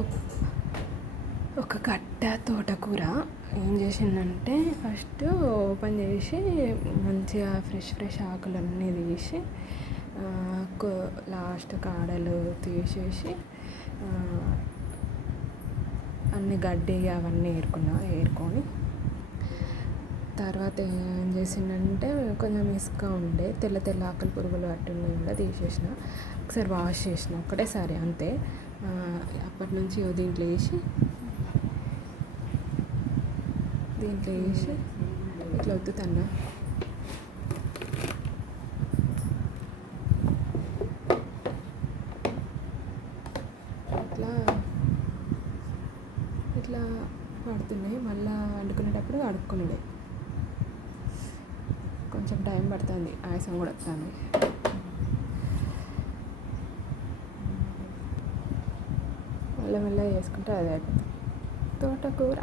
ఒక కట్ట తోటకూర ఏం చేసిందంటే ఫస్ట్ ఓపెన్ చేసి మంచిగా ఫ్రెష్ ఆకులన్నీ తీసి లాస్ట్ కాడలు తీసేసి అన్ని గడ్డి అవన్నీ ఏరుకొని తర్వాత ఏం చేసిందంటే కొంచెం ఇసుక ఉండే తెల్ల ఆకులు పురుగులు పట్టున్నాయి కూడా తీసేసిన, ఒకసారి వాష్ చేసిన ఒకటేసారి అంతే. అప్పటి నుంచి దీంట్లో వేసి ఇట్లా వద్దుతన్నా ఇట్లా పడుతున్నాయి. మళ్ళీ వండుకునేటప్పుడు అడుక్కున్నాడే, కొంచెం టైం పడుతుంది, ఆయాసం కూడా వస్తుంది. మెల్లగా చేసుకుంటే అదే అయిపోతుంది తోటకూర.